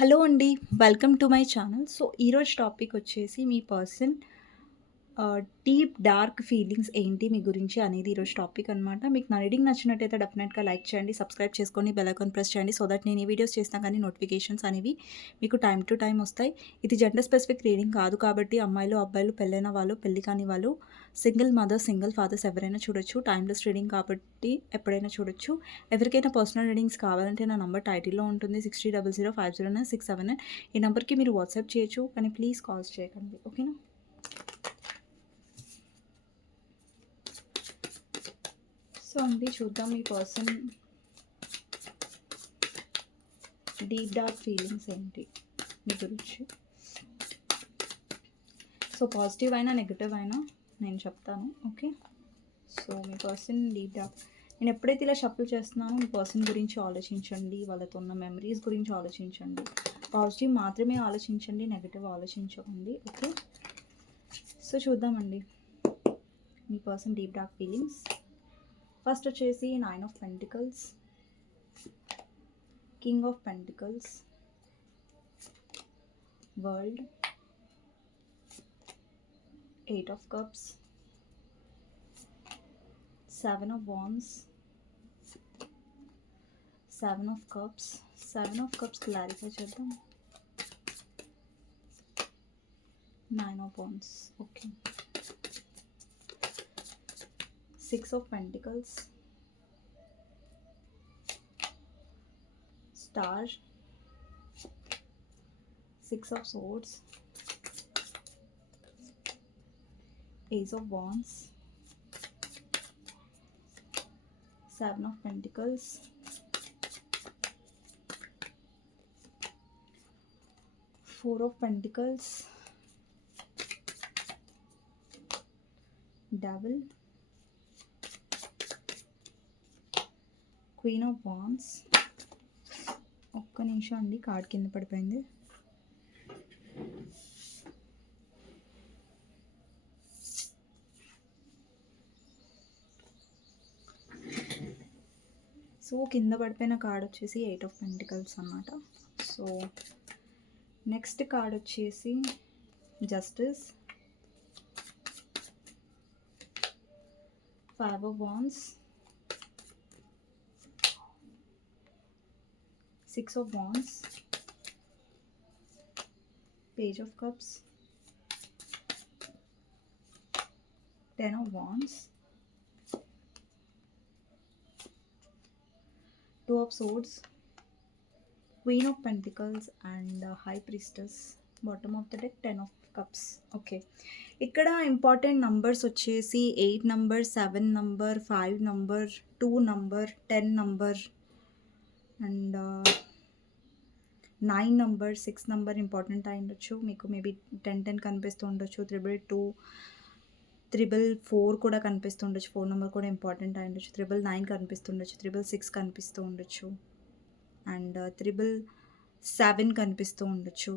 Hello అండి. Welcome to my channel. So, ఈరోజు topic వచ్చేసి మీ పర్సన్ డీప్ డార్క్ ఫీలింగ్స్ ఏంటి మీ గురించి అనేది ఈరోజు టాపిక్ అనమాట. మీకు నా రీడింగ్ నచ్చినట్టయితే డెఫినెట్‌గా లైక్ చేయండి, సబ్స్క్రైబ్ చేసుకొని బెల్ ఐకాన్ ప్రెస్ చేయండి. సో దట్ నేను ఏ వీడియోస్ చేసినా కానీ నోటిఫికేషన్స్ అనేవి మీకు టైమ్ టు టైమ్ వస్తాయి. ఇది జెండర్ స్పెసిఫిక్ రీడింగ్ కాదు కాబట్టి అమ్మాయిలు, అబ్బాయిలు, పెళ్ళైన వాళ్ళు, పెళ్లి కాని వాళ్ళు, సింగిల్ మదర్స్, సింగిల్ ఫాదర్స్ ఎవరైనా చూడొచ్చు. టైమ్‌లెస్ రీడింగ్ కాబట్టి ఎప్పుడైనా చూడొచ్చు. ఎవరికైనా పర్సనల్ రీడింగ్స్ కావాలంటే నా నంబర్ టైటిల్‌లో ఉంటుంది. 6000509679. ఈ నంబర్‌కి మీరు వాట్సాప్ చేయొచ్చు. కానీ ప్లీజ్ కాల్స్ చేయకండి. ఓకేనా? సో అండి, చూద్దాం మీ పర్సన్ డీప్ డార్క్ ఫీలింగ్స్ ఏంటి మీ గురించి. సో పాజిటివ్ అయినా నెగిటివ్ అయినా నేను చెప్తాను. ఓకే, సో మీ పర్సన్ డీప్ డార్క్, నేను ఎప్పుడైతే ఇలా షఫుల్ చేస్తున్నానో మీ పర్సన్ గురించి ఆలోచించండి, వాళ్ళతో ఉన్న మెమరీస్ గురించి ఆలోచించండి. పాజిటివ్ మాత్రమే ఆలోచించండి, నెగిటివ్ ఆలోచించకండి. ఓకే, సో చూద్దామండి మీ person deep dark feelings. First వచ్చేసి 9 of pentacles, king of pentacles, world, 8 of cups, 7 of wands, 7 of cups. 7 of cups clarify చేద్దాం. 9 of wands. Okay, 6 of pentacles, star, 6 of swords, ace of wands, 7 of pentacles, 4 of pentacles, devil, queen of wands. ఒక్క నిమిషం అండి, card కింద పడిపోయింది. So కింద పడిపోయిన card వచ్చేసి 8 of pentacles అన్నమాట. సో నెక్స్ట్ కార్డ్ వచ్చేసి justice, 5 of wands, 6 of wands, page of cups, 10 of wands, 2 of swords, queen of pentacles and high priestess. Bottom of the deck 10 of cups. Okay, ఇక్కడ important numbers వచ్చేసి 8 number, 7 number, 5 number, 2 number, 10 number and 9 number, 6 number important అయి ఉండొచ్చు. మీకు maybe 10 కనిపిస్తూ ఉండొచ్చు, 222, 444 కూడా కనిపిస్తూ ఉండొచ్చు. 4 నెంబర్ కూడా ఇంపార్టెంట్ అయి ఉండొచ్చు. 999 కనిపిస్తుండొచ్చు, 666 కనిపిస్తూ ఉండొచ్చు అండ్ 777 కనిపిస్తూ ఉండొచ్చు.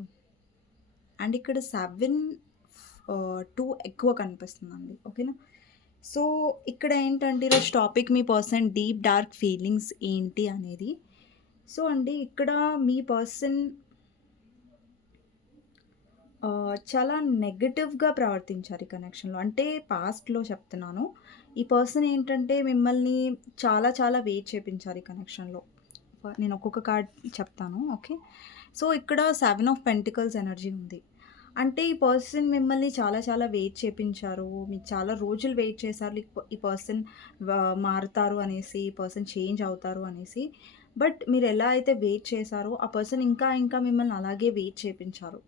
అండ్ ఇక్కడ 2 ఎక్కువ కనిపిస్తుందండి. ఓకేనా? సో ఇక్కడ ఏంటంటే ఈరోజు టాపిక్ మీ పర్సన్ డీప్ డార్క్ ఫీలింగ్స్ ఏంటి అనేది. సో అండి, ఇక్కడ మీ పర్సన్ చాలా నెగెటివ్‌గా ప్రవర్తించారు ఈ కనెక్షన్‌లో. అంటే పాస్ట్‌లో చెప్తున్నాను. ఈ పర్సన్ ఏంటంటే మిమ్మల్ని చాలా చాలా వెయిట్ చేపించారు ఈ కనెక్షన్‌లో. నేను ఒక్కొక్క కార్డ్ చెప్తాను. ఓకే, సో ఇక్కడ 7 ఆఫ్ పెంటికల్స్ ఎనర్జీ ఉంది. అంటే ఈ పర్సన్ మిమ్మల్ని చాలా చాలా వెయిట్ చేపించారు. మీకు చాలా రోజులు వెయిట్ చేశారు. ఈ పర్సన్ మారుతారు అనేసి, ఈ పర్సన్ చేంజ్ అవుతారు అనేసి. బట్ మీరు ఎలా అయితే వెయిట్ చేశారో ఆ పర్సన్ ఇంకా ఇంకా మిమ్మల్ని అలాగే వెయిట్ చేపించారు.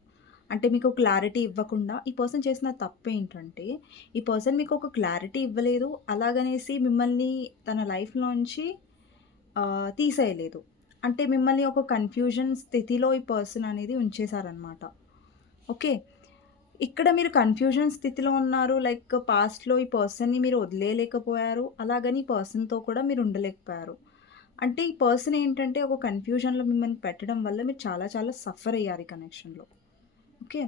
అంటే మీకు క్లారిటీ ఇవ్వకుండా. ఈ పర్సన్ చేసిన తప్పేంటంటే, ఈ పర్సన్ మీకు ఒక క్లారిటీ ఇవ్వలేదు. అలాగనేసి మిమ్మల్ని తన లైఫ్‌లోంచి తీసేయలేదు. అంటే మిమ్మల్ని ఒక కన్‌ఫ్యూజన్ స్థితిలో ఈ పర్సన్ అనేది ఉంచేసారనమాట. ఓకే, ఇక్కడ మీరు కన్‌ఫ్యూజన్ స్థితిలో ఉన్నారు. లైక్ పాస్ట్‌లో ఈ పర్సన్‌ని మీరు వదిలేయలేకపోయారు. అలాగని ఈ పర్సన్‌తో కూడా మీరు ఉండలేకపోయారు. అంటే ఈ పర్సన్ ఏంటంటే ఒక కన్‌ఫ్యూజన్‌లో మిమ్మల్ని పెట్టడం వల్ల మీరు చాలా చాలా సఫర్ అయ్యారు ఈ కనెక్షన్‌లో. ఓకే,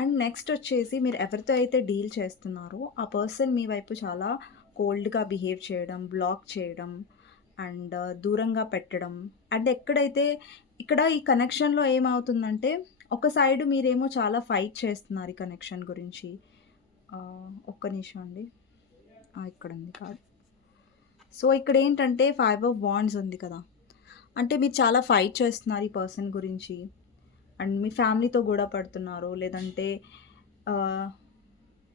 అండ్ నెక్స్ట్ వచ్చేసి మీరు ఎవరితో అయితే డీల్ చేస్తున్నారో ఆ పర్సన్ మీ వైపు చాలా కోల్డ్‌గా బిహేవ్ చేయడం, బ్లాక్ చేయడం, అండ్ దూరంగా పెట్టడం. అంటే ఎక్కడైతే ఇక్కడ ఈ కనెక్షన్‌లో ఏమవుతుందంటే, ఒక సైడ్ మీరేమో చాలా ఫైట్ చేస్తున్నారు ఈ కనెక్షన్ గురించి. ఒక్క నిమిషం అండి. ఇక్కడుంది కార్డ్. సో, ఇక్కడేంటంటే 5 ఆఫ్ వాండ్స్ ఉంది కదా! అంటే మీరు చాలా ఫైట్ చేస్తున్నారు ఈ పర్సన్ గురించి. అండ్ మీ ఫ్యామిలీతో గొడవ పడుతున్నారు. లేదంటే ఆహ్,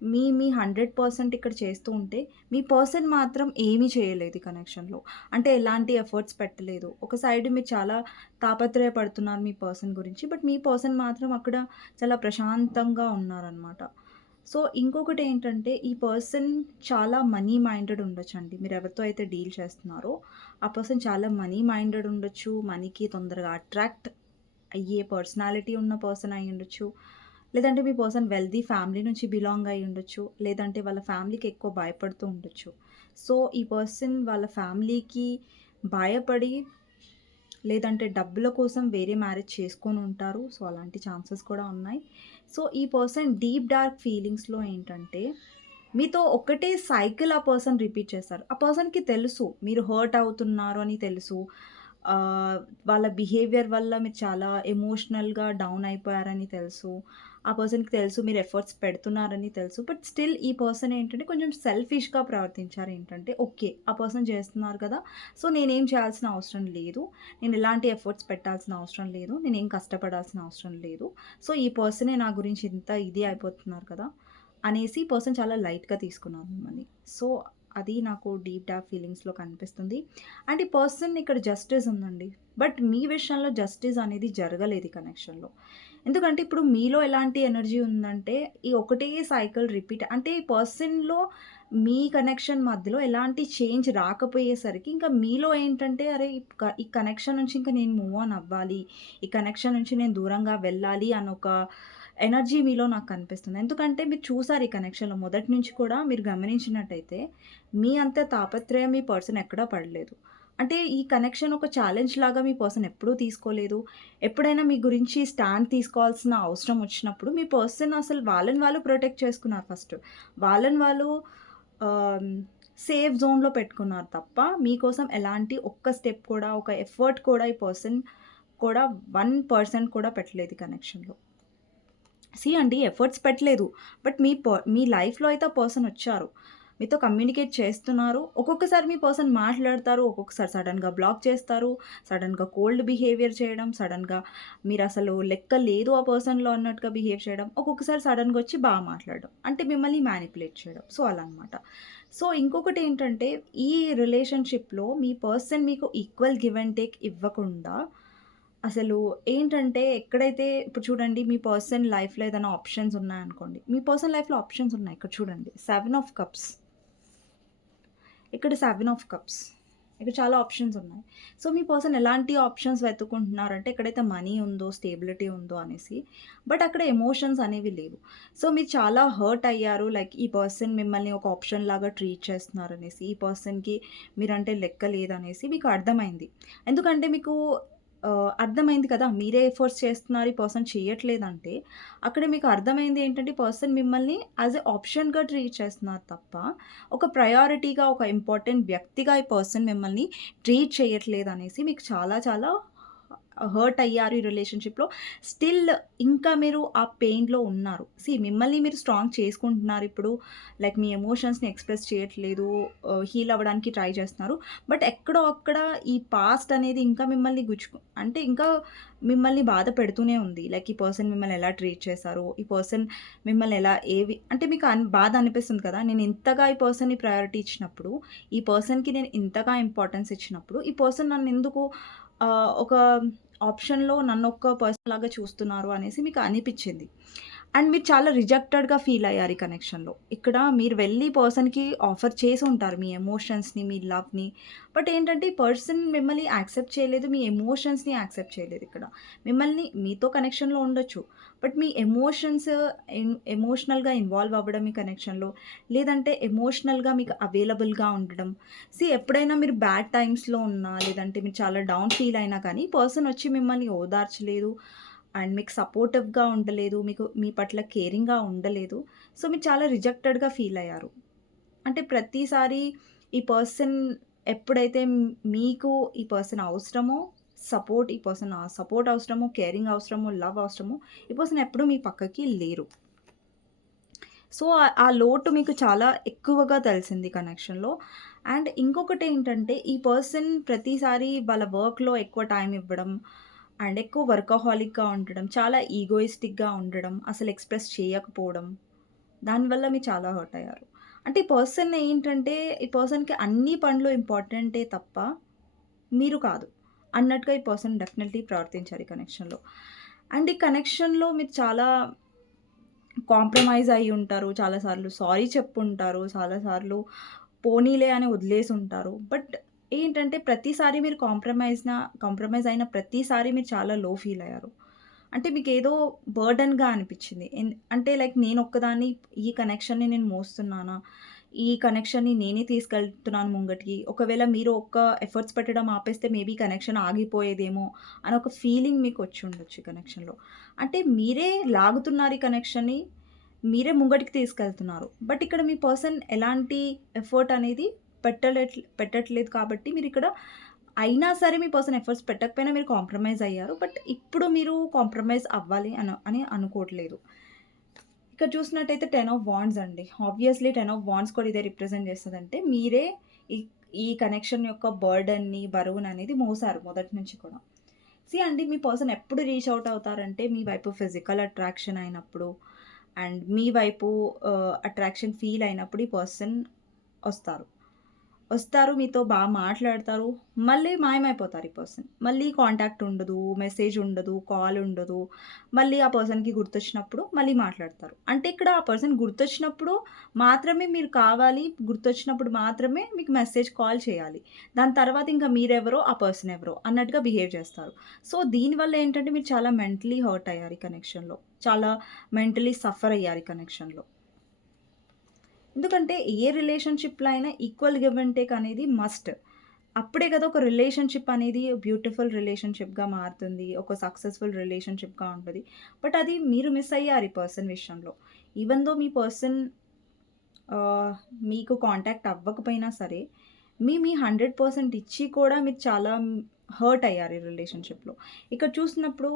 మీ 100% ఇక్కడ చేస్తూ ఉంటే, మీ పర్సన్ మాత్రం ఏమీ చేయలేదు ఈ కనెక్షన్‌లో. అంటే ఎలాంటి ఎఫర్ట్స్ పెట్టలేదు. ఒక సైడ్ మీరు చాలా తాపత్రయపడుతున్నారు మీ పర్సన్ గురించి. బట్ మీ పర్సన్ మాత్రం అక్కడ చాలా ప్రశాంతంగా ఉన్నారనమాట. సో, ఇంకొకటేంటంటే ఈ పర్సన్ చాలా మనీ మైండెడ్ ఉండొచ్చండి. మీరెవరితో అయితే డీల్ చేస్తున్నారో, ఆ పర్సన్ చాలా మనీ మైండెడ్ ఉండొచ్చు. మనీకి తొందరగా అట్రాక్ట్ అయ్యే పర్సనాలిటీ ఉన్న పర్సన్ అయ్యుండొచ్చు. లేదంటే మీ పర్సన్ వెల్తీ ఫ్యామిలీ నుంచి బిలాంగ్ అయ్యుండొచ్చు. లేదంటే వాళ్ళ ఫ్యామిలీకి ఎక్కువ భయపడుతూ ఉండొచ్చు. సో, ఈ పర్సన్ వాళ్ళ ఫ్యామిలీకి భయపడి లేదంటే డబ్బుల కోసం వేరే మ్యారేజ్ చేసుకొనుంటారు. సో, అలాంటి ఛాన్సెస్ కూడా ఉన్నాయి. సో, ఈ పర్సన్ డీప్ డార్క్ ఫీలింగ్స్‌లో ఏంటంటే, మీతో ఒకటే సైకిల్ ఆ పర్సన్ రిపీట్ చేస్తారు. ఆ పర్సన్‌కి తెలుసు మీరు హర్ట్ అవుతున్నారు అని తెలుసు. ఆహ్, వాళ్ళ బిహేవియర్ వల్ల మీరు చాలా ఎమోషనల్‌గా డౌన్ అయిపోయారని తెలుసు. ఆ పర్సన్‌కి తెలుసు మీరు ఎఫర్ట్స్ పెడుతున్నారని తెలుసు. బట్ స్టిల్ ఈ పర్సన్ ఏంటంటే కొంచెం సెల్ఫిష్‌గా ప్రవర్తించారు ఏంటంటే, ఓకే. ఆ పర్సన్ చేస్తున్నారు కదా! సో, నేనేం చేయాల్సిన అవసరం లేదు. నేను ఎలాంటి ఎఫర్ట్స్ పెట్టాల్సిన అవసరం లేదు. నేనేం కష్టపడాల్సిన అవసరం లేదు. సో, ఈ పర్సనే నా గురించి ఇంత ఇది అయిపోతున్నారు కదా! అనేసి ఈ పర్సన్ చాలా లైట్‌గా తీసుకున్నారు మిమ్మల్ని. సో, అది నాకు డీప్ డార్క్ ఫీలింగ్స్‌లో కనిపిస్తుంది. అండ్ ఈ పర్సన్ ఇక్కడ జస్టిస్ ఉందండి. బట్ మీ విషయంలో జస్టిస్ అనేది జరగలేదు ఈ కనెక్షన్‌లో. ఎందుకంటే ఇప్పుడు మీలో ఎలాంటి ఎనర్జీ ఉందంటే, ఈ ఒకటే సైకిల్ రిపీట్ అంటే ఈ పర్సన్‌లో మీ కనెక్షన్ మధ్యలో ఎలాంటి చేంజ్ రాకపోయేసరికి ఇంకా మీలో ఏంటంటే, అరే! ఈ కనెక్షన్ నుంచి ఇంక నేను మూవ్ ఆన్ అవ్వాలి. ఈ కనెక్షన్ నుంచి నేను దూరంగా వెళ్ళాలి అనొక ఎనర్జీ మీలో నాకు కనిపిస్తుంది. ఎందుకంటే మీరు చూసారు ఈ కనెక్షన్‌లో మొదటి నుంచి కూడా మీరు గమనించినట్టయితే, మీ అంత తాపత్రయం మీ పర్సన్ ఎక్కడా పడలేదు. అంటే ఈ కనెక్షన్ ఒక ఛాలెంజ్ లాగా మీ పర్సన్ ఎప్పుడూ తీసుకోలేదు. ఎప్పుడైనా మీ గురించి స్టాండ్ తీసుకోవాల్సిన అవసరం వచ్చినప్పుడు మీ పర్సన్ అసలు వాళ్ళని వాళ్ళు ప్రొటెక్ట్ చేసుకున్నారు ఫస్ట్. వాళ్ళని వాళ్ళు ఆహ్, సేఫ్ జోన్‌లో పెట్టుకున్నారు తప్ప, మీకోసం ఎలాంటి ఒక్క స్టెప్ కూడా, ఒక ఎఫర్ట్ కూడా ఈ పర్సన్ కూడా 1% కూడా పెట్టలేదు ఈ కనెక్షన్‌లో. అండి ఎఫర్ట్స్ పెట్టలేదు. బట్ మీ లైఫ్‌లో అయితే ఆ పర్సన్ వచ్చారు. మీతో కమ్యూనికేట్ చేస్తున్నారు. ఒక్కొక్కసారి మీ పర్సన్ మాట్లాడతారు. ఒక్కొక్కసారి సడెన్‌గా బ్లాక్ చేస్తారు. సడెన్‌గా కోల్డ్ బిహేవియర్ చేయడం. సడెన్‌గా మీరసలు లెక్క లేదు ఆ పర్సన్‌లో అన్నట్టుగా బిహేవ్ చేయడం. ఒక్కొక్కసారి సడెన్‌గా వచ్చి మాట్లాడడం. అంటే మిమ్మల్ని మ్యానిపులేట్ చేయడం. సో, అలా అనమాట. సో, ఇంకొకటేంటంటే ఈ రిలేషన్‌షిప్‌లో మీ పర్సన్ మీకు ఈక్వల్ గివ్ అండ్ టేక్ ఇవ్వకుండా అసలు ఏంటంటే, ఎక్కడైతే ఇప్పుడు చూడండి మీ పర్సన్ లైఫ్‌లో ఏదైనా ఆప్షన్స్ ఉన్నాయనుకోండి. మీ పర్సన్ లైఫ్‌లో ఆప్షన్స్ ఉన్నాయి. ఇక్కడ చూడండి. 7 ఆఫ్ కప్స్. ఇక్కడ 7 ఆఫ్ కప్స్. ఇక్కడ చాలా ఆప్షన్స్ ఉన్నాయి. సో, మీ పర్సన్ ఎలాంటి ఆప్షన్స్ వెతుక్కుంటున్నారంటే, ఎక్కడైతే మనీ ఉందో, స్టేబిలిటీ ఉందో అనేసి. బట్ అక్కడ ఎమోషన్స్ అనేవి లేవు. సో, మీరు చాలా హర్ట్ అయ్యారు. లైక్ ఈ పర్సన్ మిమ్మల్ని ఒక ఆప్షన్ లాగా ట్రీట్ చేస్తున్నారనేసి, ఈ పర్సన్‌కి మీరంటే లెక్క లేదనేసి మీకు అర్థమైంది. ఎందుకంటే మీకు అర్థమైంది కదా! మీరే ఎఫర్ట్స్ చేస్తున్నారు. ఈ పర్సన్ చేయట్లేదంటే, అక్కడ మీకు అర్థమైంది ఏంటంటే, ఈ పర్సన్ మిమ్మల్ని యాస్ ఎ ఆప్షన్‌గా ట్రీట్ చేస్తున్నారు తప్ప, ఒక ప్రయారిటీగా, ఒక ఇంపార్టెంట్ వ్యక్తిగా ఈ పర్సన్ మిమ్మల్ని ట్రీట్ చేయట్లేదనేసి మీకు చాలా చాలా హర్ట్ అయ్యారు ఈ రిలేషన్‌షిప్‌లో. స్టిల్ ఇంకా మీరు ఆ పెయిన్‌లో ఉన్నారు. మిమ్మల్ని మీరు స్ట్రాంగ్ చేసుకుంటున్నారిప్పుడు. లైక్ మీ ఎమోషన్స్‌ని ఎక్స్‌ప్రెస్ చేయట్లేదు. హీల్ అవ్వడానికి ట్రై చేస్తున్నారు. బట్ ఎక్కడో అక్కడ ఈ పాస్ట్ అనేది ఇంకా మిమ్మల్ని అంటే ఇంకా మిమ్మల్ని బాధ పెడుతూనే ఉంది. లైక్ ఈ పర్సన్ మిమ్మల్ని ఎలా ట్రీట్ చేశారో, ఈ పర్సన్ మిమ్మల్ని ఎలా అంటే మీకు బాధ అనిపిస్తుంది కదా! నేను ఇంతగా ఈ పర్సన్‌ని ప్రయారిటీ ఇచ్చినప్పుడు, ఈ పర్సన్‌కి నేను ఇంతగా ఇంపార్టెన్స్ ఇచ్చినప్పుడు, ఈ పర్సన్ నన్నెందుకు ఒక ఆప్షన్‌లో నన్నొక్క పర్సన్ లాగా చూస్తున్నారు అనేసి మీకు అనిపిచ్చింది. అండ్ మీరు చాలా రిజెక్టెడ్‌గా ఫీల్ అయ్యారు ఈ కనెక్షన్‌లో. ఇక్కడ మీరు వెళ్లి పర్సన్‌కి ఆఫర్ చేసుంటారు మీ ఎమోషన్స్‌ని, మీ లవ్‌ని. బట్ ఏంటంటే ఈ పర్సన్ మిమ్మల్ని యాక్సెప్ట్ చేయలేదు. మీ ఎమోషన్స్‌ని యాక్సెప్ట్ చేయలేదు ఇక్కడ. మిమ్మల్ని మీతో కనెక్షన్‌లో ఉండొచ్చు. బట్ మీ ఎమోషన్స్ ఎమోషనల్‌గా ఇన్వాల్వ్ అవ్వడం ఈ కనెక్షన్‌లో, లేదంటే ఎమోషనల్‌గా మీకు అవైలబుల్‌గా ఉండడం. ఎప్పుడైనా మీరు బ్యాడ్ టైమ్స్‌లో ఉన్నా, లేదంటే మీరు చాలా డౌన్ ఫీల్ అయినా కానీ, పర్సన్ వచ్చి మిమ్మల్ని ఓదార్చలేదు. అండ్ మీకు సపోర్టివ్‌గా ఉండలేదు. మీ పట్ల కేరింగ్‌గా ఉండలేదు. సో, మీరు చాలా రిజెక్టెడ్‌గా ఫీల్ అయ్యారు. అంటే ప్రతిసారి ఈ పర్సన్ ఎప్పుడైతే మీకు ఈ పర్సన్ అవసరమో, ఈ పర్సన్ సపోర్ట్ అవసరమో, కేరింగ్ అవసరమో, లవ్ అవసరమో, ఈ పర్సన్ ఎప్పుడూ మీ పక్కకి లేరు. సో, ఆ లోటు మీకు చాలా ఎక్కువగా తెలిసింది కనెక్షన్‌లో. అండ్ ఇంకొకటేంటంటే, ఈ పర్సన్ ప్రతిసారి వాళ్ళ వర్క్‌లో ఎక్కువ టైం ఇవ్వడం, అండ్ ఎక్కువ వర్కహాలిక్‌గా ఉండడం, చాలా ఈగోయిస్టిక్‌గా ఉండడం, అసలు ఎక్స్‌ప్రెస్ చేయకపోవడం, దానివల్ల మీరు చాలా హర్ట్ అయ్యారు. అంటే ఈ పర్సన్ ఏంటంటే, ఈ పర్సన్‌కి అన్ని పనులు ఇంపార్టెంటే తప్ప, మీరు కాదు అన్నట్టుగా ఈ పర్సన్ డెఫినెట్‌లీ ప్రవర్తించారు ఈ కనెక్షన్‌లో. అండ్ ఈ కనెక్షన్‌లో మీరు చాలా కాంప్రమైజ్ అయ్యి ఉంటారు. చాలా సార్లు సారీ చెప్పుంటారు. చాలా సార్లు పోనీలే అని వదిలేసుంటారు. బట్ ఏంటంటే ప్రతిసారి మీరు కాంప్రమైజ్ అయిన ప్రతిసారి మీరు చాలా లో ఫీల్ అయ్యారు. అంటే మీకేదో బర్డెన్‌గా అనిపిచ్చింది. అంటే లైక్ నేనొక్కదాన్ని ఈ కనెక్షన్‌ని నేను మోస్తున్నానా? ఈ కనెక్షన్‌ని నేనే తీసుకెళ్తున్నాను ముంగటికి. ఒకవేళ మీరు ఎఫర్ట్స్ పెట్టడం ఆపేస్తే మేబీ కనెక్షన్ ఆగిపోయేదేమో అని ఒక ఫీలింగ్ మీకొచ్చుండొచ్చు ఈ కనెక్షన్‌లో. అంటే మీరే లాగుతున్నారు ఈ కనెక్షన్‌ని. మీరే ముంగటికి తీసుకెళ్తున్నారు. బట్ ఇక్కడ మీ పర్సన్ ఎలాంటి ఎఫర్ట్ అనేది పెట్టట్లేదు కాబట్టి మీరిక్కడ అయినా సరే మీ పర్సన్ ఎఫర్ట్స్ పెట్టకపోయినా మీరు కాంప్రమైజ్ అయ్యారు. బట్ ఇప్పుడు మీరు కాంప్రమైజ్ అవ్వాలి అని అనుకోవట్లేదు. ఇక్కడ చూసినట్టయితే 10 ఆఫ్ వాండ్స్ అండి. ఆబ్వియస్‌లీ 10 ఆఫ్ వాండ్స్ కూడా ఇదే రిప్రజెంట్ చేస్తదంటే మీరే ఈ ఈ కనెక్షన్ యొక్క బర్డెన్‌ని, బరువుననేది మోసారు మొదటి నుంచి కూడా. అండి మీ పర్సన్ ఎప్పుడు రీచ్ ఔట్ అవుతారంటే మీ వైపు ఫిజికల్ అట్రాక్షన్ అయినప్పుడు అండ్ మీ వైపు అట్రాక్షన్ ఫీల్ అయినప్పుడు ఈ పర్సన్ ఒస్తారు. మీతో మాట్లాడతారు. మళ్ళీ మాయమైపోతారు ఈ పర్సన్. మళ్ళీ కాంటాక్ట్ ఉండదు, మెసేజ్ ఉండదు, కాల్ ఉండదు. మళ్ళీ ఆ పర్సన్‌కి గుర్తొచ్చినప్పుడు మళ్ళీ మాట్లాడతారు. అంటే ఇక్కడ ఆ పర్సన్ గుర్తొచ్చినప్పుడు మాత్రమే మీరు కావాలి. గుర్తొచ్చినప్పుడు మాత్రమే మీకు మెసేజ్, కాల్ చేయాలి. దాని తర్వాత ఇంకా మీరెవరో, ఆ పర్సన్ ఎవరో అన్నట్టుగా బిహేవ్ చేస్తారు. సో, దీనివల్ల ఏంటంటే మీరు చాలా మెంటలీ హర్ట్ అయ్యారు ఈ కనెక్షన్‌లో. చాలా మెంటలీ సఫర్ అయ్యారు ఈ కనెక్షన్‌లో. ఎందుకంటే ఏ రిలేషన్‌షిప్‌లో అయినా ఈక్వల్ గివ్ అండ్ టేక్ అనేది మస్ట్. అప్పుడే కదా ఒక రిలేషన్‌షిప్ అనేది బ్యూటిఫుల్ రిలేషన్‌షిప్‌గా మారుతుంది. ఒక సక్సెస్‌ఫుల్ రిలేషన్‌షిప్‌గా ఉంటది. బట్ అది మీరు మిస్ అయ్యారు ఈ పర్సన్ విషయంలో. ఈవెన్ దో మీ పర్సన్ ఆహ్, మీకు కాంటాక్ట్ అవ్వకపోయినా సరే, మీ 100% ఇచ్చి కూడా మీరు చాలా హర్ట్ అయ్యారు ఈ రిలేషన్‌షిప్‌లో. ఇక్కడ చూసినప్పుడు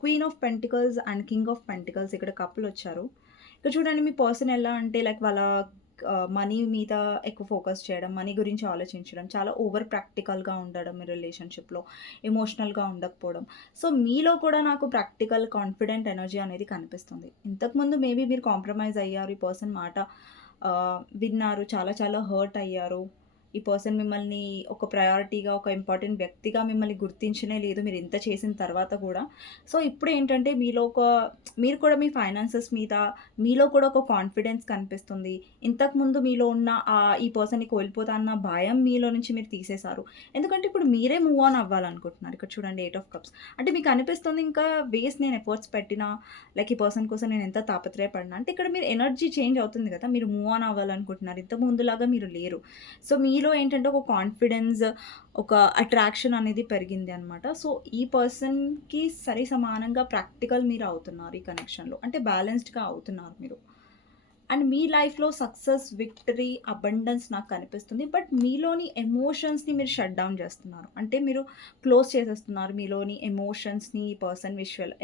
queen of pentacles and king of pentacles ఇక్కడ కపుల్ వచ్చారు. ఇక్కడ చూడండి మీ పర్సన్ ఎలా అంటే లైక్ వాళ్ళ మనీ మీద ఎక్కువ ఫోకస్ చేయడం, మనీ గురించి ఆలోచించడం, చాలా ఓవర్ ప్రాక్టికల్‌గా ఉండడం ఈ రిలేషన్‌షిప్‌లో, ఎమోషనల్‌గా ఉండకపోవడం. సో, మీలో కూడా నాకు ప్రాక్టికల్, కాన్ఫిడెంట్ ఎనర్జీ అనేది కనిపిస్తుంది. ఇంతకుముందు మేబీ మీరు కాంప్రమైజ్ అయ్యారు. ఈ పర్సన్ మాట విన్నారు. చాలా చాలా హర్ట్ అయ్యారు. ఈ పర్సన్ మిమ్మల్ని ఒక ప్రయారిటీగా, ఒక ఇంపార్టెంట్ వ్యక్తిగా మిమ్మల్ని గుర్తించనే లేదు మీరింత చేసిన తర్వాత గూడా. సో, ఇప్పుడేంటంటే మీరు కూడా మీ ఫైనాన్సెస్ మీద మీలో కూడా ఒక కాన్ఫిడెన్స్ కనిపిస్తుంది. ఇంతకుముందు మీలో ఉన్న ఈ పర్సన్‌ని కోల్పోతా అన్న భయం మీలో నుంచి మీరు తీసేసారు. ఎందుకంటే ఇప్పుడు మీరే మూవ్ ఆన్ అవ్వాలనుకుంటున్నారు. ఇక్కడ చూడండి 8 ఆఫ్ కప్స్. అంటే మీకు అనిపిస్తుంది ఇంకా నేను ఎఫర్ట్స్ పెట్టినా లైక్ ఈ పర్సన్ కోసం నేను ఎంత తాపత్రయపడినా అంటే ఇక్కడ మీరు ఎనర్జీ చేంజ్ అవుతుంది గదా! మీరు మూవ్ ఆన్ అవ్వాలనుకుంటున్నారు. ఇంతకు ముందులాగా మీరు లేరు. సో, మీలో ఏంటంటే ఒక కాన్ఫిడెన్స్, ఒక అట్రాక్షన్ అనేది పెరిగింది అనమాట. సో, ఈ పర్సన్‌కి సమానంగా ప్రాక్టికల్ మీరు అవుతున్నారు ఈ కనెక్షన్‌లో. అంటే బ్యాలెన్స్డ్‌గా అవుతున్నారు మీరు. అండ్ మీ లైఫ్‌లో సక్సెస్, విక్టరీ, అబండెన్స్ నాకు కనిపిస్తుంది. బట్ మీలోని ఎమోషన్స్‌ని మీరు షట్ డౌన్ చేస్తున్నారు. అంటే మీరు క్లోజ్ చేసేస్తున్నారు మీలోని ఎమోషన్స్‌ని ఈ పర్సన్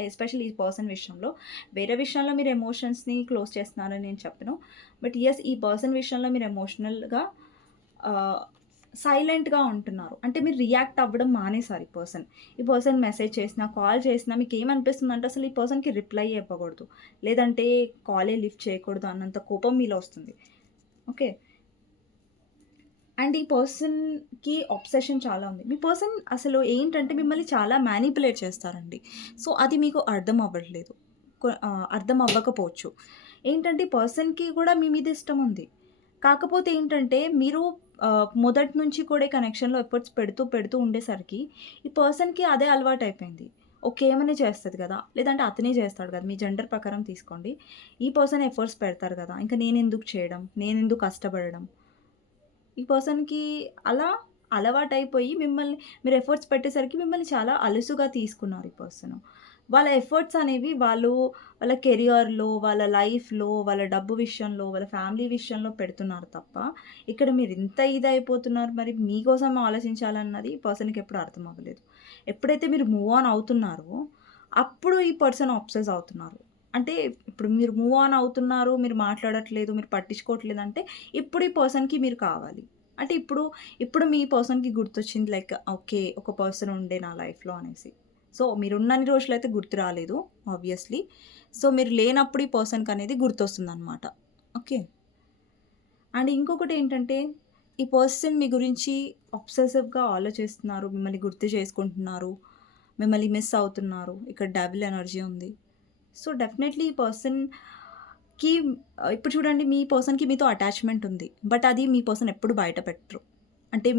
ఎస్పెషల్లీ ఈ పర్సన్ విషయంలో. వేరే విషయంలో మీరు ఎమోషన్స్‌ని క్లోజ్ చేస్తున్నారని నేను చెప్పను. బట్ యెస్ ఈ పర్సన్ విషయంలో మీరు ఎమోషనల్‌గా ఆహ్, సైలెంట్‌గా ఉంటున్నారు. అంటే మీరు రియాక్ట్ అవ్వడం మానేసారు ఈ పర్సన్ మెసేజ్ చేసినా, కాల్ చేసినా మీకేమనిపిస్తుందంటే అసలు ఈ పర్సన్‌కి రిప్లై ఇవ్వకూడదు. లేదంటే కాలే లిఫ్ట్ చేయకూడదు అన్నంత కోపం మీలో వస్తుంది. ఓకే. అండ్ ఈ పర్సన్‌కి అబ్సెషన్ చాలా ఉంది. మీ పర్సన్ అసలు ఏంటంటే మిమ్మల్ని చాలా మ్యానిపులేట్ చేస్తారండి. సో, అది మీకు అర్థం అవ్వట్లేదు. అర్థం అవ్వకపోవచ్చు. ఏంటంటే ఈ పర్సన్‌కి కూడా మీ మీద ఇష్టం ఉంది. కాకపోతే ఏంటంటే మీరు మొదటి నుంచి కూడా ఈ కనెక్షన్‌లో ఎఫర్ట్స్ పెడుతూ ఉండేసరికి ఈ పర్సన్‌కి అదే అలవాటయిపోయింది. ఓకే. ఏమని చేస్తది గదా! లేదంటే అతనే చేస్తాడు గదా! మీ జెండర్ ప్రకారం తీసుకోండి. ఈ పర్సన్ ఎఫర్ట్స్ పెడతారు గదా! ఇంక నేనెందుకు చేయడం? నేనెందుకు కష్టపడడం? ఈ పర్సన్‌కి అలా అలవాటైపోయి మీరు ఎఫర్ట్స్ పెట్టేసరికి మిమ్మల్ని చాలా అలుసుగా తీసుకున్నారు ఈ పర్సను. వాళ్ళ ఎఫర్ట్స్ అనేవి వాళ్ళు వాళ్ళ కెరియర్‌లో, వాళ్ళ లైఫ్‌లో, వాళ్ళ డబ్బు విషయంలో, వాళ్ళ ఫ్యామిలీ విషయంలో పెడుతున్నారు తప్ప, ఇక్కడ మీరింత ఇదయిపోతున్నారు మరి మీకోసం ఆలోచించాలన్నది ఈ పర్సన్‌కి ఎప్పుడు అర్థం అవ్వలేదు. ఎప్పుడైతే మీరు మూవ్ ఆన్ అవుతున్నారో, అప్పుడు ఈ పర్సన్ అబ్సెస్ అవుతున్నారు. అంటే ఇప్పుడు మీరు మూవ్ ఆన్ అవుతున్నారు, మీరు మాట్లాడట్లేదు, మీరు పట్టించుకోవట్లేదంటే, ఇప్పుడు ఈ పర్సన్‌కి మీరు కావాలి. అంటే ఇప్పుడు మీ పర్సన్‌కి గుర్తొచ్చింది లైక్ ఓకే. ఒక పర్సన్ ఉండే నా లైఫ్‌లో అనేసి. సో, మీరున్నన్ని రోజులైతే గుర్తు రాలేదు ఆబ్వియస్‌లీ. సో, మీరు లేనప్పుడు ఈ పర్సన్‌కనేది గుర్తొస్తుందనమాట. ఓకే. అండ్ ఇంకొకటేంటంటే, ఈ పర్సన్ మీ గురించి అబ్సెసివ్‌గా ఆలోచిస్తున్నారు. మిమ్మల్ని గుర్తు చేసుకుంటున్నారు. మిమ్మల్ని మిస్ అవుతున్నారు. ఇక్కడ డబుల్ ఎనర్జీ ఉంది. సో, డెఫినైట్‌లీ ఈ పర్సన్‌కి ఇప్పుడు చూడండి మీ పర్సన్‌కి మీతో అటాచ్‌మెంట్ ఉంది. బట్ అది మీ పర్సన్ ఎప్పుడు బయట పెట్టరు. అంటే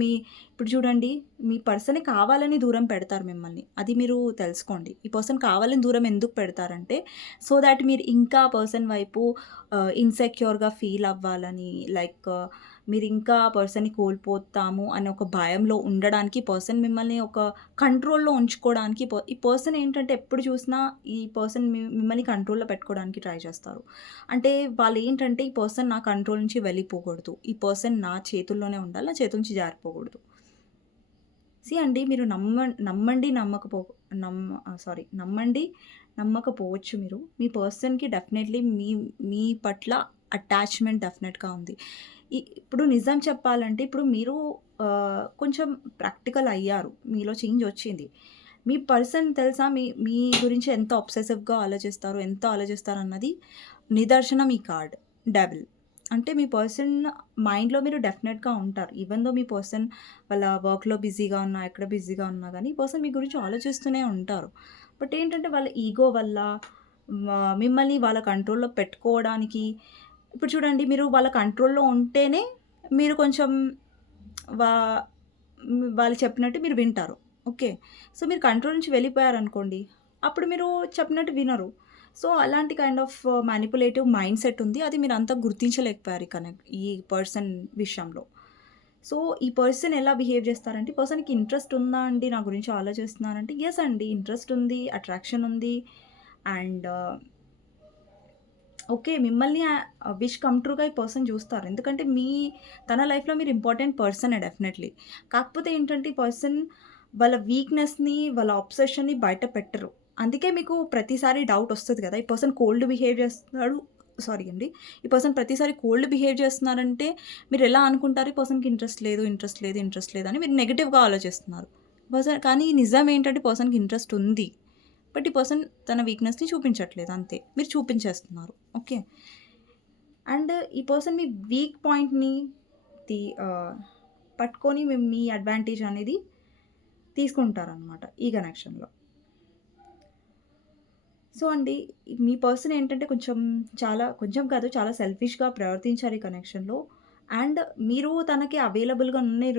ఇప్పుడు చూడండి మీ పర్సనే కావాలని దూరం పెడతారు మిమ్మల్ని. అది మీరు తెలుసుకోండి. ఈ పర్సన్ కావాలని దూరం ఎందుకు పెడతారంటే, సో థాట్ మీరు ఇంకా ఆ పర్సన్ వైపు ఇన్‌సెక్యూర్‌గా ఫీల్ అవ్వాలని లైక్ మీరింకా ఆ పర్సన్‌ని కోల్పోతాము అనే ఒక భయంలో ఉండడానికి పర్సన్ మిమ్మల్ని ఒక కంట్రోల్‌లో ఉంచుకోవడానికి ఈ పర్సన్ ఏంటంటే ఎప్పుడు చూసినా ఈ పర్సన్ మిమ్మల్ని కంట్రోల్‌లో పెట్టుకోవడానికి ట్రై చేస్తారు. అంటే వాళ్ళేంటంటే ఈ పర్సన్ నా కంట్రోల్ నుంచి వెళ్ళిపోకూడదు. ఈ పర్సన్ నా చేతుల్లోనే ఉండాలి. నా చేతుల నుంచి జారిపోకూడదు. అండి మీరు నమ్మండి నమ్మండి, నమ్మకపోవచ్చు మీరు. మీ పర్సన్‌కి డెఫినైట్‌లీ మీ పట్ల అటాచ్‌మెంట్ డెఫినెట్‌గా ఉంది. ఇప్పుడు నిజం చెప్పాలంటే ఇప్పుడు మీరు కొంచెం ప్రాక్టికల్ అయ్యారు. మీలో చేంజ్ వచ్చింది. మీ పర్సన్ తెలుసా మీ గురించి ఎంత అబ్సెసివ్‌గా ఆలోచిస్తారు, ఎంత ఆలోచిస్తారన్నది నిదర్శనం ఈ కార్డ్ డెవిల్. అంటే మీ పర్సన్ మైండ్‌లో మీరు డెఫినెట్‌గా ఉంటారు. ఈవెన్ దో మీ పర్సన్ వాళ్ళ వర్క్‌లో బిజీగా ఉన్నా, ఎక్కడ బిజీగా ఉన్నా గానీ, ఈ పర్సన్ మీ గురించి ఆలోచిస్తూనే ఉంటారు. బట్ ఏంటంటే వాళ్ళ ఈగో వల్ల మిమ్మల్ని వాళ్ళ కంట్రోల్‌లో పెట్టుకోవడానికి ఇప్పుడు చూడండి మీరు వాళ్ళ కంట్రోల్‌లో ఉంటేనే మీరు కొంచెం వా వాళ్ళు చెప్పినట్టు మీరు వింటారు. ఓకే. సో, మీరు కంట్రోల్ నుంచి వెళ్ళిపోయారనుకోండి, అప్పుడు మీరు చెప్పినట్టు వినరు. సో, అలాంటి kind of manipulative mind set ఉంది. అది మీరంతా గుర్తించలేకపోయారు ఈ పర్సన్ విషయంలో. సో, ఈ పర్సన్ ఎలా బిహేవ్ చేస్తారంటే, ఈ పర్సన్‌కి ఇంట్రెస్ట్ ఉందా అండి నా గురించి ఆలోచిస్తున్నారంటే, యెస్ అండి. ఇంట్రెస్ట్ ఉంది, అట్రాక్షన్ ఉంది. And okay. మిమ్మల్ని విష్ కమ్ ట్రూగా ఈ పర్సన్ జూస్తారు. ఎందుకంటే తన లైఫ్‌లో మీరు ఇంపార్టెంట్ పర్సనే డెఫినైట్‌లీ. కాకపోతే ఏంటంటే ఈ పర్సన్ వాళ్ళ వీక్‌నెస్‌ని, వాళ్ళ అబ్సెషన్‌ని బయట పెట్టరు. అందుకే మీకు ప్రతిసారి డౌట్ ఒస్తది గదా! ఈ పర్సన్ కోల్డ్ బిహేవ్ చేస్తున్నాడు సారీ అండి. ఈ పర్సన్ ప్రతిసారి కోల్డ్ బిహేవ్ చేస్తున్నారంటే మీరెలా అనుకుంటారు ఈ పర్సన్‌కి ఇంట్రెస్ట్ లేదు అని మీరు నెగెటివ్‌గా ఆలోచిస్తున్నారు. కానీ నిజం ఏంటంటే పర్సన్‌కి ఇంట్రెస్ట్ ఉంది. బట్ ఈ పర్సన్ తన వీక్‌నెస్‌ని చూపించట్లేదు అంతే. మీరు చూపించేస్తున్నారు. ఓకే. అండ్ ఈ పర్సన్ మీ వీక్ పాయింట్‌ని తి ఆహ్, పట్టుకొని మీ అడ్వాంటేజ్ అనేది తీసుకుంటారనమాట ఈ కనెక్షన్‌లో. సో అండి, మీ పర్సన్ ఏంటంటే కొంచెం కాదు చాలా సెల్ఫిష్‌గా ప్రవర్తించారు ఈ కనెక్షన్‌లో. అండ్ మీరు తనకి అవైలబుల్‌గా ఉన్నన్ని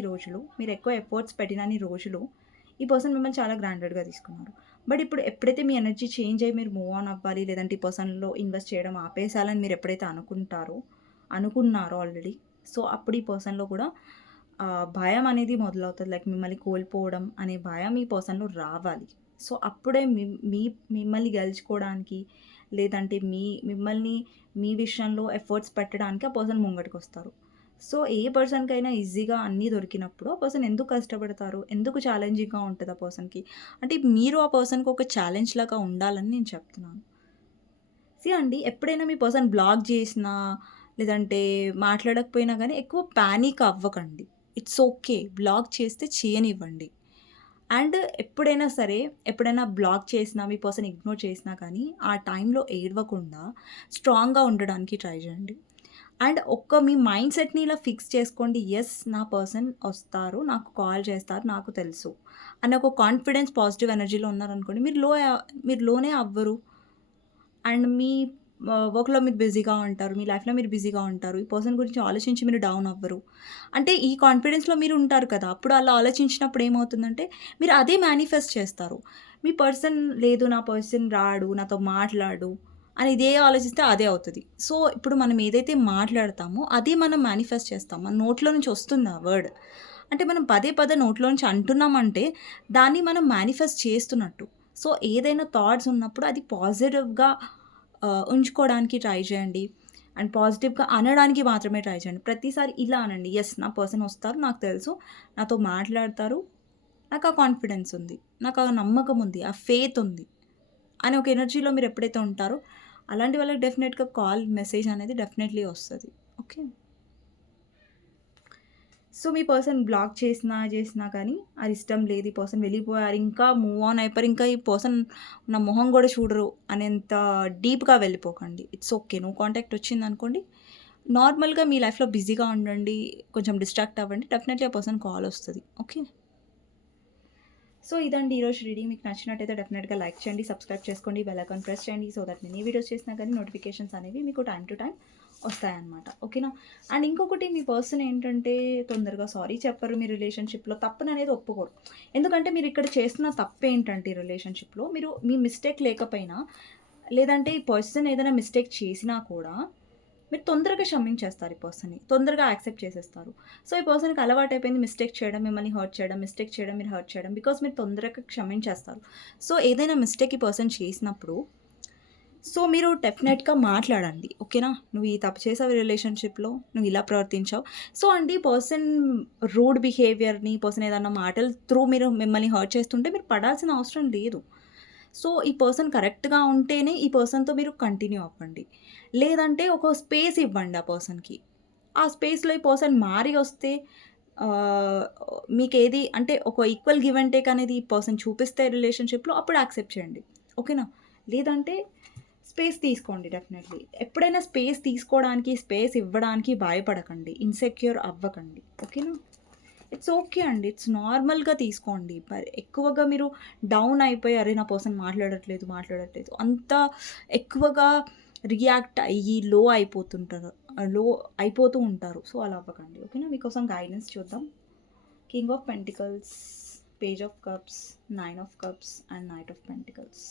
రోజులు, మీరు ఎక్కువ ఎఫర్ట్స్ పెట్టినన్ని రోజులు, ఈ పర్సన్ మిమ్మల్ని చాలా గ్రాంటెడ్‌గా తీసుకున్నారు. బట్ ఇప్పుడు ఎప్పుడైతే మీ ఎనర్జీ చేంజ్ అయ్యి మీరు మూవ్ ఆన్ అవ్వాలి, లేదంటే ఈ పర్సన్‌లో ఇన్వెస్ట్ చేయడం ఆపేసాలని మీరు ఎప్పుడైతే అనుకున్నారో ఆల్రెడీ, సో అప్పుడు ఈ పర్సన్‌లో కూడా భయం అనేది మొదలవుతది. లైక్ మిమ్మల్ని కోల్పోవడం అనే భయం ఈ పర్సన్‌లో రావాలి. సో, అప్పుడే మిమ్మల్ని గెలుచుకోవడానికి, లేదంటే మిమ్మల్ని మీ విషయంలో ఎఫర్ట్స్ పెట్టడానికి ఆ పర్సన్ ముంగటికొస్తారు. సో, ఏ పర్సన్‌కైనా ఈజీగా అన్నీ దొరికినప్పుడు ఆ పర్సన్ ఎందుకు కష్టపడతారు? ఎందుకు ఛాలెంజింగ్‌గా ఉంటది ఆ పర్సన్‌కి? అంటే మీరు ఆ పర్సన్‌కి ఒక ఛాలెంజ్ లాగా ఉండాలని నేను చెప్తున్నాను. అండి ఎప్పుడైనా మీ పర్సన్ బ్లాక్ జేసినా, లేదంటే మాట్లాడకపోయినా గానీ ఎక్కువ పానిక్ అవ్వకండి. It's okay. బ్లాక్ చేస్తే చేయనివ్వండి. అండ్ ఎప్పుడైనా సరే, ఎప్పుడైనా బ్లాక్ చేసినా, మీ పర్సన్ ఇగ్నోర్ చేసినా కానీ, ఆ టైంలో ఏడవకుండా స్ట్రాంగ్‌గా ఉండడానికి ట్రై చేయండి. అండ్ మీ మైండ్ సెట్‌ని ఇలా ఫిక్స్ చేసుకోండి. యెస్ నా పర్సన్ ఒస్తారు, నాకు కాల్ చేస్తారు, నాకు తెలుసు. అనే ఒక కాన్ఫిడెన్స్, పాజిటివ్ ఎనర్జీలో ఉన్నారనుకోండి, మీరు లోనే అవ్వరు. అండ్ మీ వర్క్‌లో మీరు బిజీగా ఉంటారు. మీ లైఫ్‌లో మీరు బిజీగా ఉంటారు. ఈ పర్సన్ గురించి ఆలోచించి మీరు డౌన్ అవ్వరు. అంటే ఈ కాన్ఫిడెన్స్‌లో మీరు ఉంటారు కదా! అప్పుడు అలా ఆలోచించినప్పుడు ఏమవుతుందంటే, మీరు అదే మేనిఫెస్ట్ చేస్తారు. మీ పర్సన్ లేదు, నా పర్సన్ రాడు, నాతో మాట్లాడు అని ఇదే ఆలోచిస్తే అదే అవుతది. సో, ఇప్పుడు మనం ఏదైతే మాట్లాడతామో అది మనం మేనిఫెస్ట్ చేస్తాం. మన నోట్లో నుంచి వస్తుంది ఆ వర్డ్. అంటే మనం పదే పదే నోట్లో నుంచి అంటున్నామంటే దాన్ని మనం మేనిఫెస్ట్ చేస్తున్నట్టు. సో, ఏదైనా థాట్స్ ఉన్నప్పుడు అది పాజిటివ్‌గా ఉంచుకోవడానికి ట్రై చేయండి. అండ్ పాజిటివ్‌గా అనడానికి మాత్రమే ట్రై చేయండి. ప్రతిసారి ఇలా అనండి. యెస్, నా పర్సన్ వస్తారు. నాకు తెలుసు. నాతో మాట్లాడతారు. నాకు ఆ కాన్ఫిడెన్స్ ఉంది. నాకు ఆ నమ్మకం ఉంది. ఆ ఫెయిత్ ఉంది. అనే ఒక ఎనర్జీలో మీరు ఎప్పుడైతే ఉంటారో అలాంటి వాళ్ళకి డెఫినెట్‌గా కాల్, మెసేజ్ అనేది డెఫినెట్‌లీ వస్తది. ఓకే. సో, మీ పర్సన్ బ్లాక్ చేసినా కానీ అది ఇష్టం లేదు. ఈ పర్సన్ వెళ్ళిపోయారు. ఇంకా మూవ్ ఆన్ అయిపోయారు. ఇంకా ఈ పర్సన్ నా మొహం గూడా చూడరు అనేంత డీప్‌గా వెళ్ళిపోకండి. It's okay. నో కాంటాక్ట్ వచ్చిందనుకోండి. నార్మల్‌గా మీ లైఫ్‌లో బిజీగా ఉండండి. కొంచెం డిస్ట్రాక్ట్ అవ్వండి. డెఫినెట్‌లీ ఆ పర్సన్ కాల్ వస్తది. ఓకే. సో, ఇదండి ఈరోజు రీడింగ్. మీకు నచ్చినట్టయితే డెఫినెట్‌గా లైక్ చేయండి, సబ్స్క్రైబ్ చేసుకోండి, బెల్ ఐకాన్ ప్రెస్ చేయండి. సో దట్ నేను ఏ వీడియోస్ చేసినా కానీ నోటిఫికేషన్స్ అనేవి మీకు టైమ్ టు టైమ్ వస్తాయన్నమాట. ఓకేనా? అండ్ ఇంకొకటి, మీ పర్సన్ ఏంటంటే తొందరగా సారీ చెప్పరు. మీ రిలేషన్‌షిప్‌లో తప్పుననేది ఒప్పుకోరు. ఎందుకంటే మీరు ఇక్కడ చేస్తున్న తప్పేంటంటే ఈ రిలేషన్‌షిప్‌లో మీరు మీ మిస్టేక్ లేకపోయినా, లేదంటే ఈ పర్సన్ ఏదైనా మిస్టేక్ చేసినా కూడా మీరు తొందరగా క్షమించేస్తారు ఈ పర్సన్‌ని. తొందరగా యాక్సెప్ట్ చేసేస్తారు. సో, ఈ పర్సన్‌కి అలవాటైపోయింది మిస్టేక్ చేయడం, మిమ్మల్ని హర్ట్ చేయడం, మిస్టేక్ చేయడం, మీరు హర్ట్ చేయడం. బికాజ్ మీరు తొందరగా క్షమించేస్తారు. సో, ఏదైనా మిస్టేక్ ఈ పర్సన్ చేసినప్పుడు, సో, మీరు డెఫినెట్‌గా మాట్లాడండి. ఓకేనా? నువ్వు ఈ తప్పు చేసావు రిలేషన్‌షిప్‌లో, నువ్వు ఇలా ప్రవర్తించావు. సో, అండి పర్సన్ రూడ్ బిహేవియర్‌ని, పర్సన్ ఏదన్నా మాటల త్రూ మిమ్మల్ని హర్ట్ చేస్తుంటే మీరు పడాల్సిన అవసరం లేదు. సో, ఈ పర్సన్ కరెక్ట్‌గా ఉంటేనే ఈ పర్సన్‌తో మీరు కంటిన్యూ అవ్వండి. లేదంటే ఒక స్పేస్ ఇవ్వండి ఆ పర్సన్‌కి. ఆ స్పేస్‌లో ఈ పర్సన్ మారి వస్తే ఆహ్, మీకేది అంటే ఒక ఈక్వల్ గివ్ అండ్ టేక్ అనేది ఈ పర్సన్ చూపిస్తే రిలేషన్‌షిప్‌లో అప్పుడు యాక్సెప్ట్ చేయండి. ఓకేనా? లేదంటే స్పేస్ తీసుకోండి డెఫినెట్‌లీ. ఎప్పుడైనా స్పేస్ తీసుకోవడానికి, స్పేస్ ఇవ్వడానికి భయపడకండి. ఇన్‌సెక్యూర్ అవ్వకండి. ఓకేనా? ఇట్స్ ఓకే అండి. ఇట్స్ నార్మల్‌గా తీసుకోండి. ఎక్కువగా మీరు డౌన్ అయిపోయి, అరే! నా పర్సన్ మాట్లాడట్లేదు అంత ఎక్కువగా రియాక్ట్ అయ్యి లో అయిపోతూ ఉంటారు. సో, అలా అవ్వకండి. ఓకేనా? మీకోసం గైడెన్స్ చూద్దాం. King of pentacles, page of cups, nine of cups and knight of pentacles.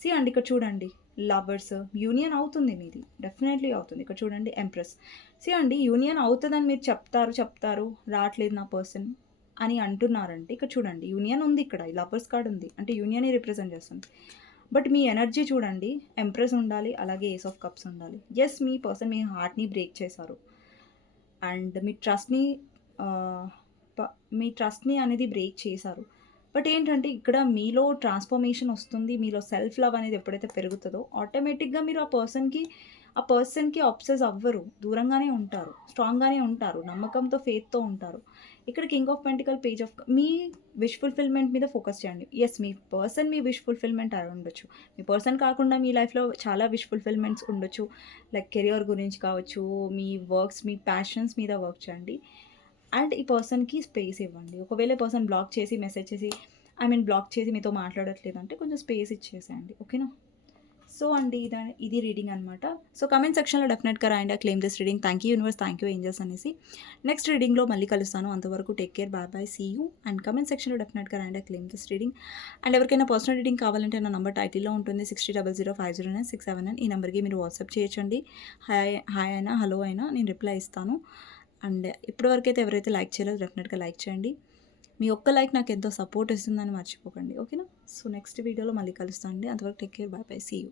See అండి, ఇక్కడ చూడండి. లవర్స్ యూనియన్ అవుతుంది మీది. డెఫినెట్‌లీ అవుతుంది. ఇక్కడ చూడండి ఎంప్రెస్. సీ అండి, యూనియన్ అవుతదని మీరు చెప్తారు. రాట్లేదు నా పర్సన్ అని అంటున్నారంటే, ఇక్కడ చూడండి యూనియన్ ఉంది ఇక్కడ. ఈ లవర్స్ కార్డ్ ఉంది. అంటే యూనియనే రిప్రజెంట్ చేస్తుంది. బట్ మీ ఎనర్జీ చూడండి. ఎంప్రెస్ ఉండాలి. అలాగే ఏస్ ఆఫ్ కప్స్ ఉండాలి. యెస్, మీ పర్సన్ మీ హార్ట్‌ని బ్రేక్ చేశారు. అండ్ మీ ట్రస్ట్‌ని ఆహ్, ప మీ ట్రస్ట్‌ని అనేది బ్రేక్ చేశారు. బట్ ఏంటంటే ఇక్కడ మీలో ట్రాన్స్‌ఫర్మేషన్ ఒస్తుంది. మీలో సెల్ఫ్ లవ్ అనేది ఎప్పుడైతే పెరుగుతదో ఆటోమేటిక్‌గా మీరు ఆ పర్సన్‌కి అబ్సెస్ అవ్వరు. దూరంగానే ఉంటారు. స్ట్రాంగ్‌గానే ఉంటారు. నమ్మకంతో, ఫెయిత్‌తో ఉంటారు. ఇక్కడ king of pentacle, page of me wish fulfilment మీద ఫోకస్ చేయండి. యెస్, మీ పర్సన్ మీ విష్ ఫుల్‌ఫిల్‌మెంట్ అయి ఉండొచ్చు. మీ పర్సన్ కాకుండా మీ లైఫ్‌లో చాలా విష్ ఫుల్‌ఫిల్‌మెంట్స్ ఉండొచ్చు. లైక్ కెరియర్ గురించి కావచ్చు, మీ వర్క్స్, మీ ప్యాషన్స్ మీద వర్క్ చేయండి. అండ్ ఈ పర్సన్‌కి స్పేస్ ఇవ్వండి. ఒకవేళ ఈ పర్సన్ బ్లాక్ చేసి, మెసేజ్ చేసి బ్లాక్ చేసి మీతో మాట్లాడట్లేదంటే కొంచెం స్పేస్ ఇచ్చేసేయండి. ఓకేనా? సో అండి, ఇది రీడింగ్ అనమాట. సో కమెంట్ సెక్షన్‌లో డెఫినెట్‌గా రాయండి. Claim this reading. Thank you universe, thank you angels అనేసి. నెక్స్ట్ రీడింగ్‌లో మళ్ళీ కలుస్తాను. అంతవరకు take care. Bye bye. See you. And comment సెక్షన్‌లో డెఫినెట్‌గా రాయండి. Claim this reading. అండ్ ఎవరికైనా పర్సనల్ రీడింగ్ కావాలంటే నా నంబర్ టైటిల్‌లో ఉంటుంది. 6000509679. ఈ నంబర్‌కి మీరు వాట్సాప్ చేయొచ్చండి. హాయ్ అయినా, హలో అయినా నేను రిప్లై ఇస్తాను. అండ్ ఇప్పటివరకైతే ఎవరైతే లైక్ చేయలేదో డెఫినెట్‌గా లైక్ చేయండి. మీ ఒక్క లైక్ నాకు ఎంతో సపోర్ట్ ఇస్తుందని మర్చిపోకండి. ఓకేనా? సో నెక్స్ట్ వీడియోలో మళ్ళీ కలుస్తాను అండి. అంతవరకు take care. Bye bye. See you.